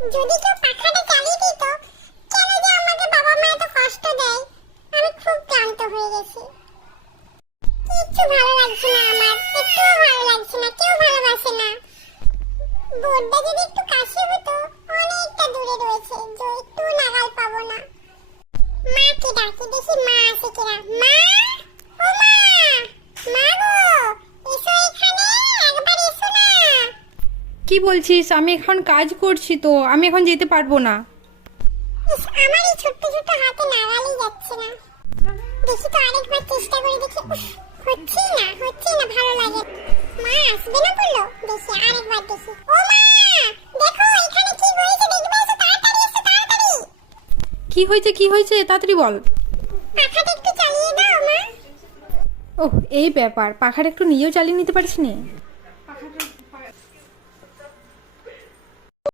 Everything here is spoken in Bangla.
যদি কেউ পাখাটা চালিয়ে দিত, কেন যে আমাকে বাবা মা এত কষ্ট দেয়, আমি খুব ক্লান্ত হয়ে গেছি। কিচ্ছু ভালো লাগছে না আমার, একটুও ভালো লাগছে না, কেউ ভালোবাসে না। বোর্ডটা যদি একটু কাছে হতো, অনেকটা দূরে রয়েছে, যে একটু নাগাল পাবো না। মাকে ডাকি, দেখি মা আছে কিনা। মা, ও মা, মা গো, এসো এখানে, একবার এসো না। কি বলছিস? আমি এখন কাজ করছি, তো আমি এখন যেতে পারবো না। ইস, আমার এই ছোট্ট ছোট্ট হাতে নাগালই যাচ্ছে না। দেখি তো আরেকবার চেষ্টা করে দেখি। উফ, হচ্ছেই না, ভালো লাগে। মা আসবে না বললো, দেখি আরেকবার দেখি। ও মা, দেখো এখানে কি হয়েছে, দেখবে এসো, তাড়াতাড়ি এসো, তাড়াতাড়ি। কি হয়েছে, কি হয়েছে, তাড়াতাড়ি বল। পাখাটা একটু চালিয়ে দাও মা। ওহ, এই ব্যাপার, পাখাটা একটু নিজেও চালিয়ে নিতে পারিস নি?